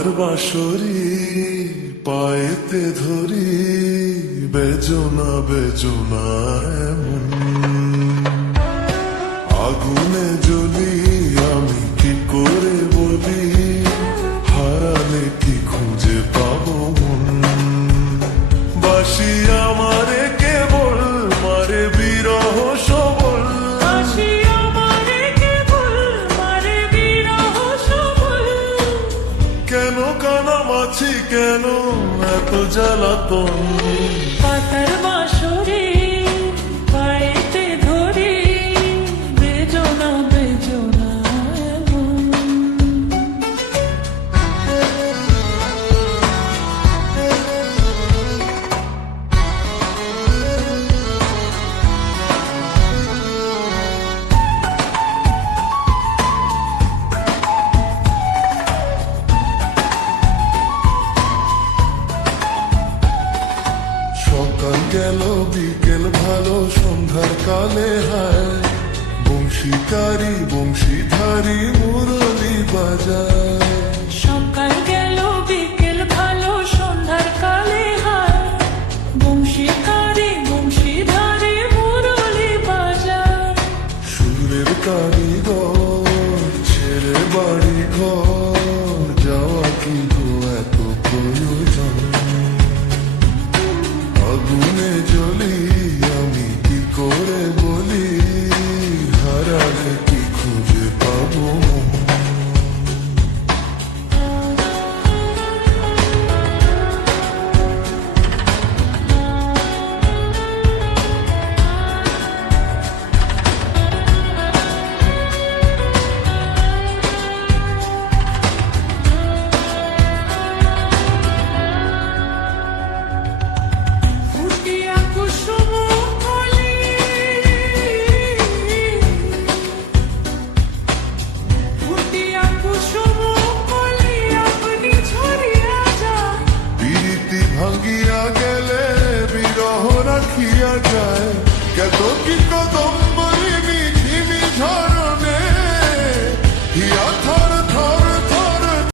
তোমার বাঁশরি পায়েতে ধরি, বেজনা বেজনা এমন আগুনে জ্বলি, আমি কি করে বলি, হারালে কি খুঁজে পাবো মন। বাসি আমারে কেবল মারে বিরহ সবল, কেন কানামাছি, কেন এত জ্বালাতন। পাতার বাঁশরি পায়েতে ধরি, বেজনা বেজনা এমন। সকাল গেল বিকেল ভালো, সন্ধ্যার কালে হায় বংশীকারী বংশীধারী মুরলি বাজায়। সকাল গেল বিকেল ভালো, সন্ধ্যার কালে হায় বংশীকারী বংশীধারী মুরলি বাজায়। সুরের কারিগর ছেড়ে বাড়ি ঘর, যাওয়া কি গো এত প্রয়োজন।